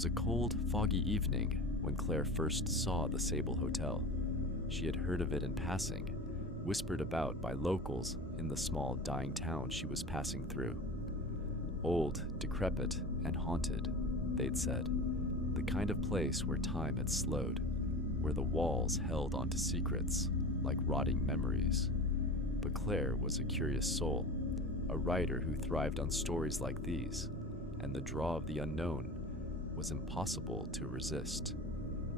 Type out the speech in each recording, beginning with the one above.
was a cold, foggy evening when Claire first saw the Sable Hotel. She had heard of it in passing, whispered about by locals in the small, dying town she was passing through. Old, decrepit, and haunted, they'd said. The kind of place where time had slowed, where the walls held onto secrets like rotting memories. But Claire was a curious soul, a writer who thrived on stories like these, and the draw of the unknown was impossible to resist.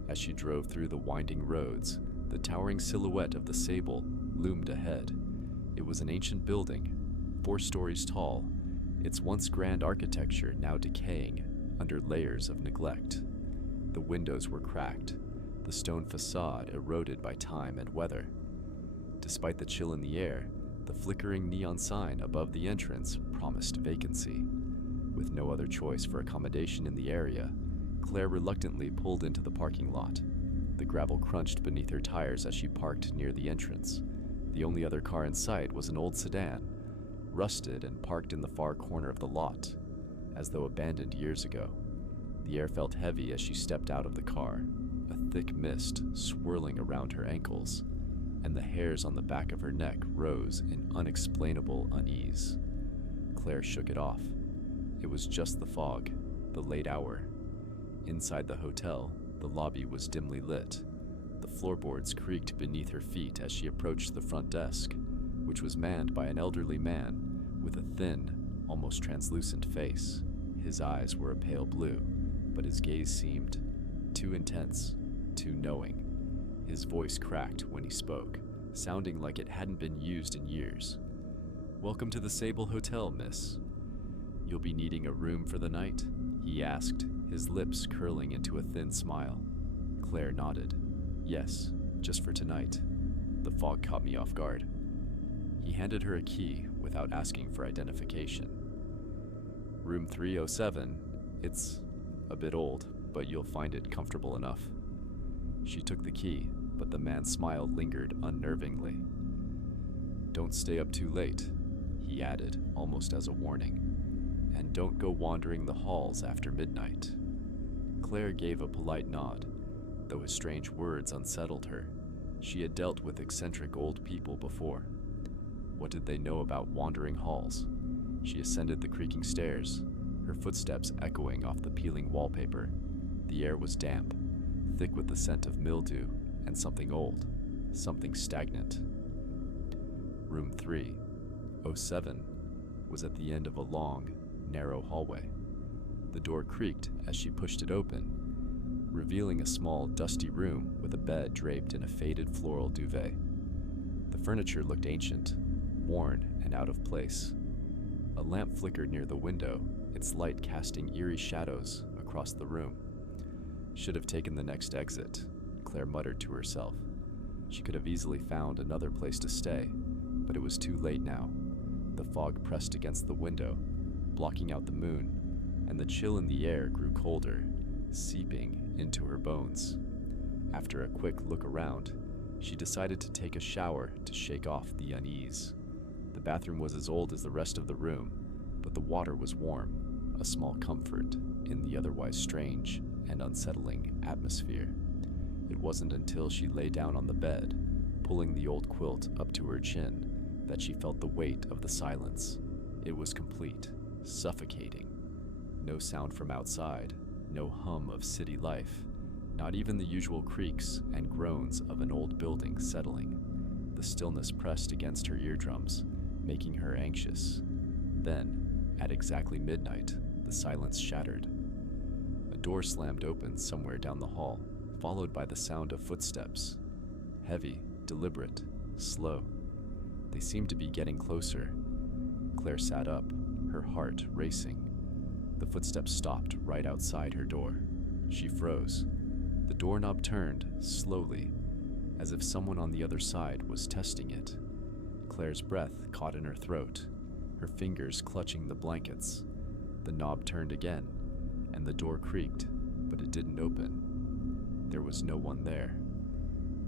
As she drove through the winding roads, the towering silhouette of the Sable loomed ahead. It was an ancient building, 4 stories tall, its once grand architecture now decaying under layers of neglect. The windows were cracked, the stone facade eroded by time and weather. Despite the chill in the air, the flickering neon sign above the entrance promised vacancy. With no other choice for accommodation in the area, Claire reluctantly pulled into the parking lot. The gravel crunched beneath her tires as she parked near the entrance. The only other car in sight was an old sedan, rusted and parked in the far corner of the lot, as though abandoned years ago. The air felt heavy as she stepped out of the car, a thick mist swirling around her ankles, and the hairs on the back of her neck rose in unexplainable unease. Claire shook it off. It was just the fog, the late hour. Inside the hotel, the lobby was dimly lit. The floorboards creaked beneath her feet as she approached the front desk, which was manned by an elderly man with a thin, almost translucent face. His eyes were a pale blue, but his gaze seemed too intense, too knowing. His voice cracked when he spoke, sounding like it hadn't been used in years. "Welcome to the Sable Hotel, miss. You'll be needing a room for the night?" he asked, his lips curling into a thin smile. Claire nodded. "Yes, just for tonight." The fog caught me off guard. He handed her a key without asking for identification. "Room 307. It's a bit old, but you'll find it comfortable enough." She took the key, but the man's smile lingered unnervingly. "Don't stay up too late," he added, almost as a warning. "And don't go wandering the halls after midnight." Claire gave a polite nod, though his strange words unsettled her. She had dealt with eccentric old people before. What did they know about wandering halls? She ascended the creaking stairs, her footsteps echoing off the peeling wallpaper. The air was damp, thick with the scent of mildew and something old, something stagnant. Room 307 was at the end of a long, narrow hallway. The door creaked as she pushed it open, revealing a small, dusty room with a bed draped in a faded floral duvet. The furniture looked ancient, worn and out of place. A lamp flickered near the window, its light casting eerie shadows across the room. Should have taken the next exit, Claire muttered to herself. She could have easily found another place to stay, but it was too late now. The fog pressed against the window, blocking out the moon, and the chill in the air grew colder, seeping into her bones. After a quick look around, she decided to take a shower to shake off the unease. The bathroom was as old as the rest of the room, but the water was warm, a small comfort in the otherwise strange and unsettling atmosphere. It wasn't until she lay down on the bed, pulling the old quilt up to her chin, that she felt the weight of the silence. It was complete, suffocating. No sound from outside, no hum of city life, not even the usual creaks and groans of an old building settling. The stillness pressed against her eardrums, making her anxious. Then, at exactly midnight, the silence shattered. A door slammed open somewhere down the hall, followed by the sound of footsteps. Heavy, deliberate, slow. They seemed to be getting closer. Claire sat up, her heart racing. The footsteps stopped right outside her door. She froze. The doorknob turned, slowly, as if someone on the other side was testing it. Claire's breath caught in her throat, her fingers clutching the blankets. The knob turned again, and the door creaked, but it didn't open. There was no one there.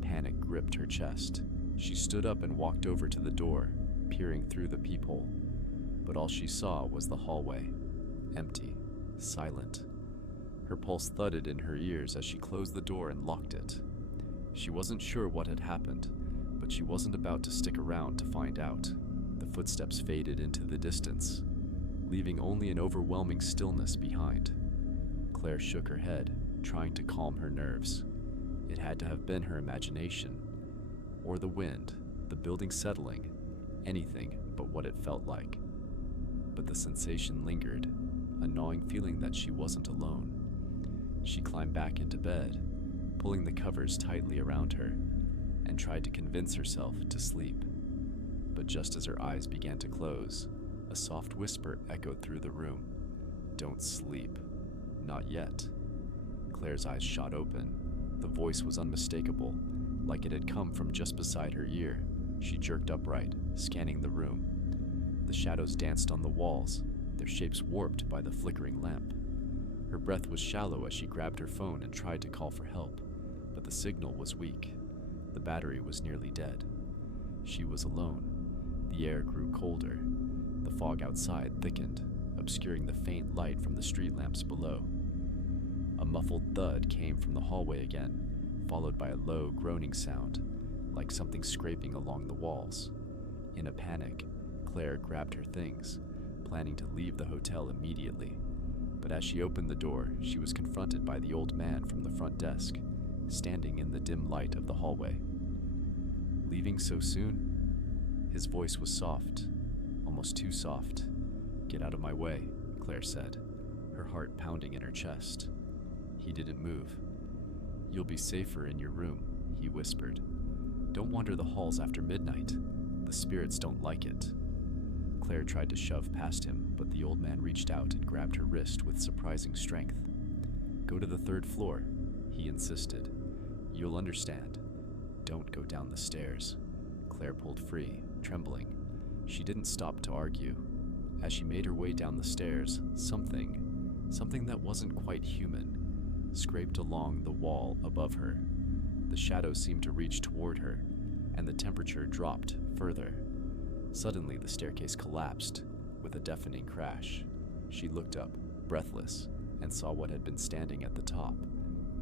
Panic gripped her chest. She stood up and walked over to the door, peering through the peephole. But all she saw was the hallway, empty, silent. Her pulse thudded in her ears as she closed the door and locked it. She wasn't sure what had happened, but she wasn't about to stick around to find out. The footsteps faded into the distance, leaving only an overwhelming stillness behind. Claire shook her head, trying to calm her nerves. It had to have been her imagination, or the wind, the building settling, anything but what it felt like. But the sensation lingered, a gnawing feeling that she wasn't alone. She climbed back into bed, pulling the covers tightly around her, and tried to convince herself to sleep. But just as her eyes began to close, a soft whisper echoed through the room. "Don't sleep. Not yet." Claire's eyes shot open. The voice was unmistakable, like it had come from just beside her ear. She jerked upright, scanning the room. The shadows danced on the walls, their shapes warped by the flickering lamp. Her breath was shallow as she grabbed her phone and tried to call for help, but the signal was weak. The battery was nearly dead. She was alone. The air grew colder. The fog outside thickened, obscuring the faint light from the street lamps below. A muffled thud came from the hallway again, followed by a low, groaning sound, like something scraping along the walls. In a panic, Claire grabbed her things, planning to leave the hotel immediately. But as she opened the door, she was confronted by the old man from the front desk, standing in the dim light of the hallway. "Leaving so soon?" His voice was soft, almost too soft. "Get out of my way," Claire said, her heart pounding in her chest. He didn't move. "You'll be safer in your room," he whispered. "Don't wander the halls after midnight. The spirits don't like it." Claire tried to shove past him, but the old man reached out and grabbed her wrist with surprising strength. "Go to the 3rd floor," he insisted. "You'll understand. Don't go down the stairs." Claire pulled free, trembling. She didn't stop to argue. As she made her way down the stairs, something that wasn't quite human, scraped along the wall above her. The shadows seemed to reach toward her, and the temperature dropped further. Suddenly, the staircase collapsed with a deafening crash. She looked up, breathless, and saw what had been standing at the top.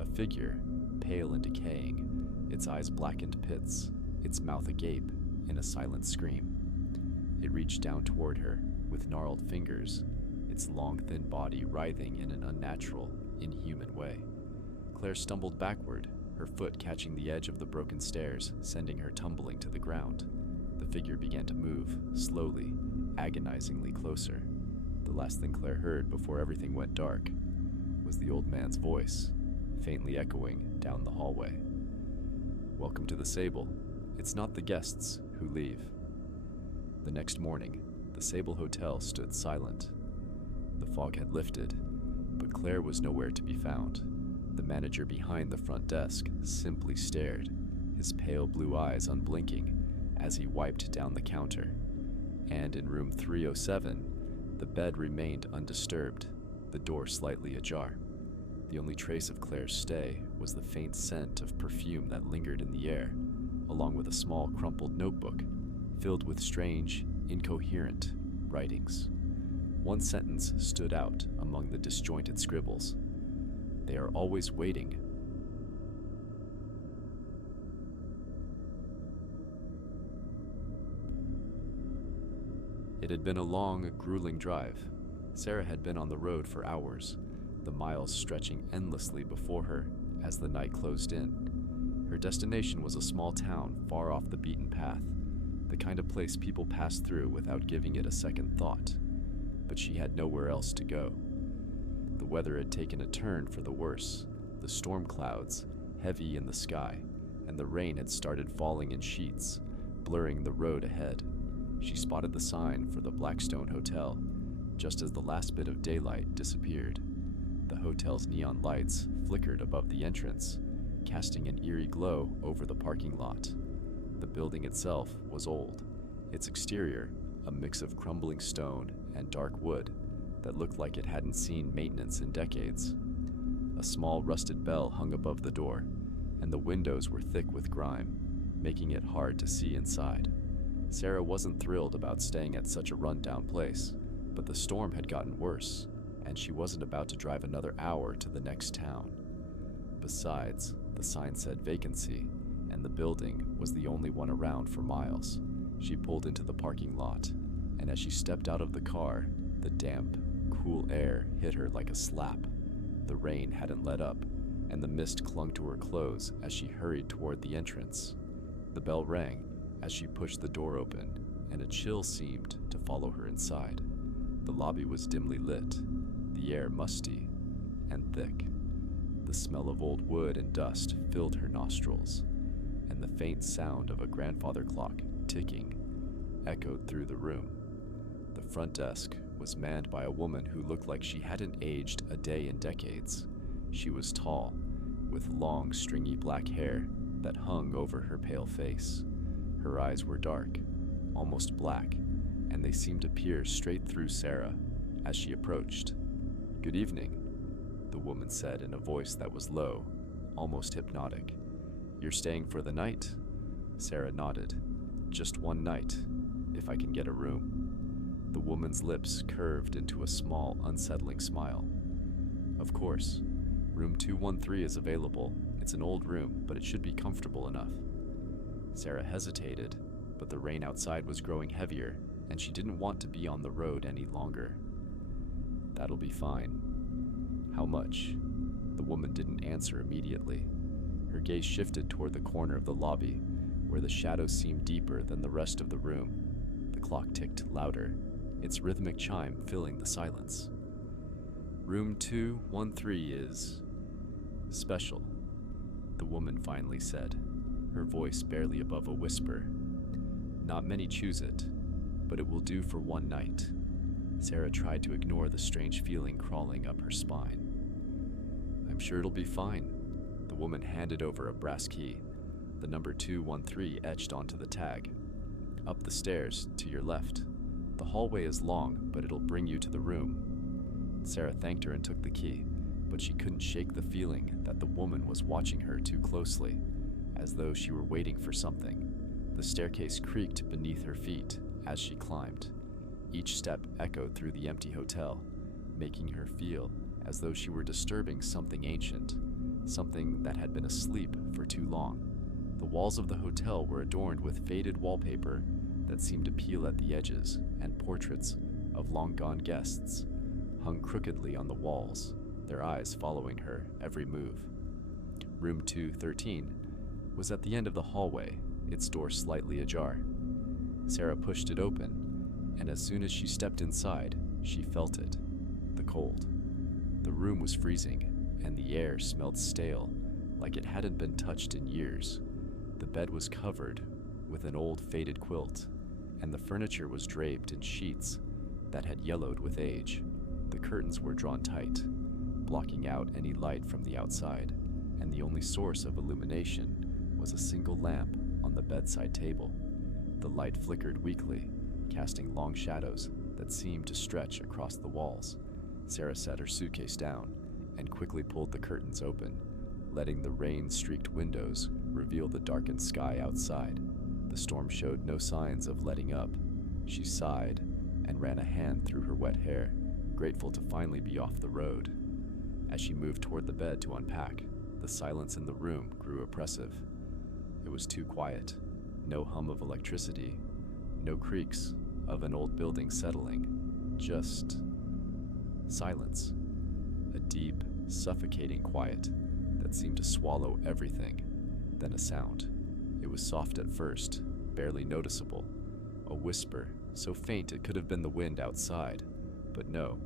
A figure, pale and decaying, its eyes blackened pits, its mouth agape in a silent scream. It reached down toward her with gnarled fingers, its long, thin body writhing in an unnatural, inhuman way. Claire stumbled backward, her foot catching the edge of the broken stairs, sending her tumbling to the ground. The figure began to move, slowly, agonizingly closer. The last thing Claire heard before everything went dark was the old man's voice, faintly echoing down the hallway. "Welcome to the Sable. It's not the guests who leave." The next morning, the Sable Hotel stood silent. The fog had lifted, but Claire was nowhere to be found. The manager behind the front desk simply stared, his pale blue eyes unblinking as he wiped down the counter. And in room 307, the bed remained undisturbed, the door slightly ajar. The only trace of Claire's stay was the faint scent of perfume that lingered in the air, along with a small crumpled notebook filled with strange, incoherent writings. One sentence stood out among the disjointed scribbles. "They are always waiting." It had been a long, grueling drive. Sarah had been on the road for hours, the miles stretching endlessly before her as the night closed in. Her destination was a small town far off the beaten path, the kind of place people pass through without giving it a second thought. But she had nowhere else to go. The weather had taken a turn for the worse, the storm clouds heavy in the sky, and the rain had started falling in sheets, blurring the road ahead. She spotted the sign for the Blackstone Hotel, just as the last bit of daylight disappeared. The hotel's neon lights flickered above the entrance, casting an eerie glow over the parking lot. The building itself was old, its exterior a mix of crumbling stone and dark wood that looked like it hadn't seen maintenance in decades. A small rusted bell hung above the door, and the windows were thick with grime, making it hard to see inside. Sarah wasn't thrilled about staying at such a run-down place, but the storm had gotten worse. and she wasn't about to drive another hour to the next town. Besides, the sign said vacancy, and the building was the only one around for miles. She pulled into the parking lot, and as she stepped out of the car, the damp, cool air hit her like a slap. The rain hadn't let up, and the mist clung to her clothes as she hurried toward the entrance. The bell rang as she pushed the door open, and a chill seemed to follow her inside. The lobby was dimly lit, the air musty and thick. The smell of old wood and dust filled her nostrils, and the faint sound of a grandfather clock ticking echoed through the room. The front desk was manned by a woman who looked like she hadn't aged a day in decades. She was tall, with long, stringy black hair that hung over her pale face. Her eyes were dark, almost black, and they seemed to peer straight through Sarah as she approached. "Good evening," the woman said in a voice that was low, almost hypnotic. "You're staying for the night?" Sarah nodded. "Just one night, if I can get a room." The woman's lips curved into a small, unsettling smile. "Of course. Room 213 is available. It's an old room, but it should be comfortable enough." Sarah hesitated, but the rain outside was growing heavier, and she didn't want to be on the road any longer. "That'll be fine." "How much?" The woman didn't answer immediately. Her gaze shifted toward the corner of the lobby, where the shadows seemed deeper than the rest of the room. The clock ticked louder, its rhythmic chime filling the silence. "Room 213 is special," the woman finally said, her voice barely above a whisper. "Not many choose it, but it will do for one night." Sarah tried to ignore the strange feeling crawling up her spine. "I'm sure it'll be fine." The woman handed over a brass key, the number 213 etched onto the tag. "Up the stairs, to your left. The hallway is long, but it'll bring you to the room." Sarah thanked her and took the key, but she couldn't shake the feeling that the woman was watching her too closely, as though she were waiting for something. The staircase creaked beneath her feet as she climbed. Each step echoed through the empty hotel, making her feel as though she were disturbing something ancient, something that had been asleep for too long. The walls of the hotel were adorned with faded wallpaper that seemed to peel at the edges, and portraits of long-gone guests hung crookedly on the walls, their eyes following her every move. Room 213 was at the end of the hallway, its door slightly ajar. Sarah pushed it open, and as soon as she stepped inside, she felt it, the cold. The room was freezing, and the air smelled stale, like it hadn't been touched in years. The bed was covered with an old faded quilt, and the furniture was draped in sheets that had yellowed with age. The curtains were drawn tight, blocking out any light from the outside, and the only source of illumination was a single lamp on the bedside table. The light flickered weakly, casting long shadows that seemed to stretch across the walls. Sarah set her suitcase down and quickly pulled the curtains open, letting the rain-streaked windows reveal the darkened sky outside. The storm showed no signs of letting up. She sighed and ran a hand through her wet hair, grateful to finally be off the road. As she moved toward the bed to unpack, the silence in the room grew oppressive. It was too quiet. No hum of electricity, no creaks of an old building settling, just silence. A deep, suffocating quiet that seemed to swallow everything. Then a sound. It was soft at first, barely noticeable. A whisper, so faint it could have been the wind outside. But no,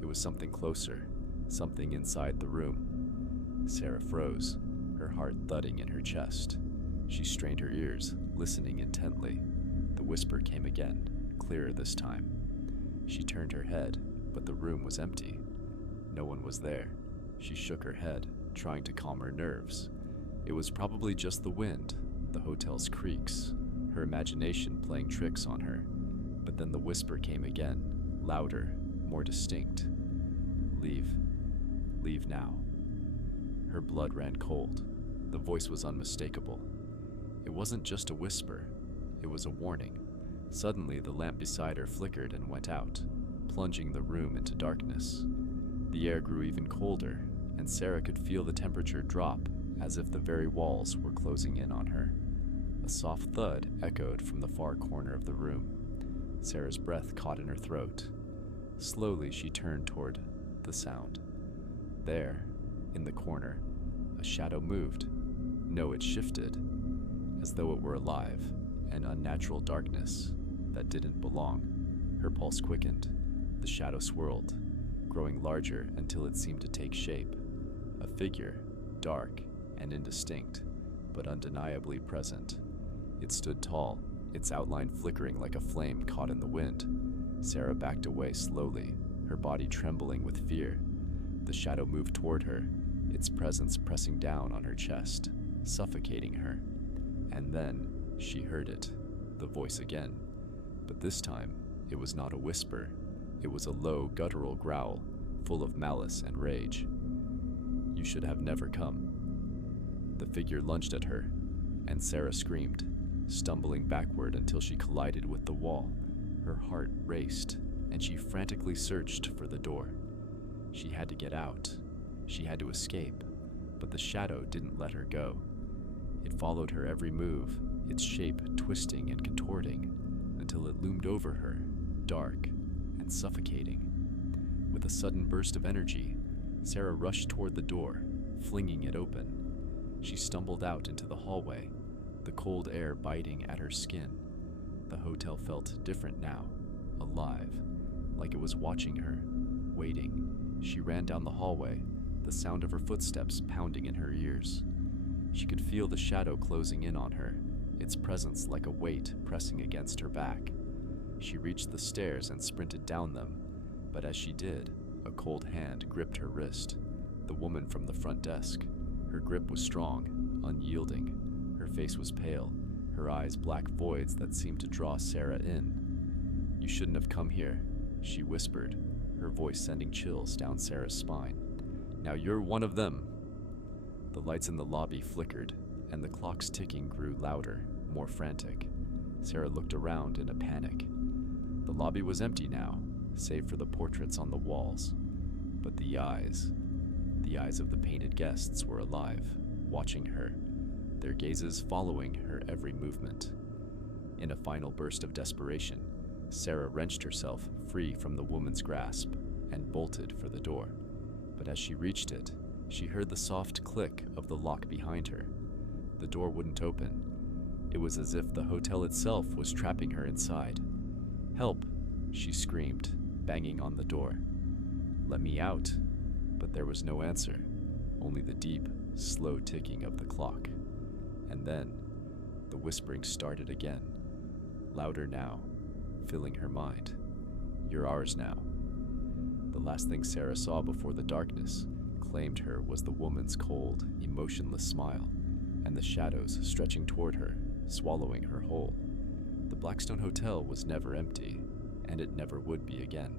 it was something closer, something inside the room. Sarah froze, her heart thudding in her chest. She strained her ears, listening intently. The whisper came again, clearer this time. She turned her head, but the room was empty. No one was there. She shook her head, trying to calm her nerves. It was probably just the wind, the hotel's creaks, her imagination playing tricks on her. But then the whisper came again, louder, more distinct. "Leave. Leave now." Her blood ran cold. The voice was unmistakable. It wasn't just a whisper. It was a warning. Suddenly, the lamp beside her flickered and went out, plunging the room into darkness. The air grew even colder, and Sarah could feel the temperature drop as if the very walls were closing in on her. A soft thud echoed from the far corner of the room. Sarah's breath caught in her throat. Slowly, she turned toward the sound. There, in the corner, a shadow moved. No, it shifted, as though it were alive, an unnatural darkness that didn't belong. Her pulse quickened. The shadow swirled, growing larger until it seemed to take shape. A figure, dark and indistinct, but undeniably present. It stood tall, its outline flickering like a flame caught in the wind. Sarah backed away slowly, her body trembling with fear. The shadow moved toward her, its presence pressing down on her chest, suffocating her. And then she heard it, the voice again. But this time, it was not a whisper. It was a low, guttural growl, full of malice and rage. "You should have never come." The figure lunged at her, and Sarah screamed, stumbling backward until she collided with the wall. Her heart raced, and she frantically searched for the door. She had to get out. She had to escape, but the shadow didn't let her go. It followed her every move, its shape twisting and contorting, until it loomed over her, dark and suffocating. With a sudden burst of energy, Sarah rushed toward the door, flinging it open. She stumbled out into the hallway, the cold air biting at her skin. The hotel felt different now, alive, like it was watching her, waiting. She ran down the hallway, the sound of her footsteps pounding in her ears. She could feel the shadow closing in on her, its presence like a weight pressing against her back. She reached the stairs and sprinted down them, but as she did, a cold hand gripped her wrist. The woman from the front desk. Her grip was strong, unyielding. Her face was pale, her eyes black voids that seemed to draw Sarah in. "You shouldn't have come here," she whispered, her voice sending chills down Sarah's spine. "Now you're one of them." The lights in the lobby flickered, and the clock's ticking grew louder, more frantic. Sarah looked around in a panic. The lobby was empty now, save for the portraits on the walls. But the eyes of the painted guests were alive, watching her, their gazes following her every movement. In a final burst of desperation, Sarah wrenched herself free from the woman's grasp and bolted for the door. But as she reached it, she heard the soft click of the lock behind her. The door wouldn't open. It was as if the hotel itself was trapping her inside. "Help!" she screamed, banging on the door. "Let me out." But there was no answer, only the deep, slow ticking of the clock. And then, the whispering started again, louder now, filling her mind. "You're ours now." The last thing Sarah saw before the darkness claimed her was the woman's cold, emotionless smile, and the shadows stretching toward her, swallowing her whole. The Blackstone Hotel was never empty, and it never would be again.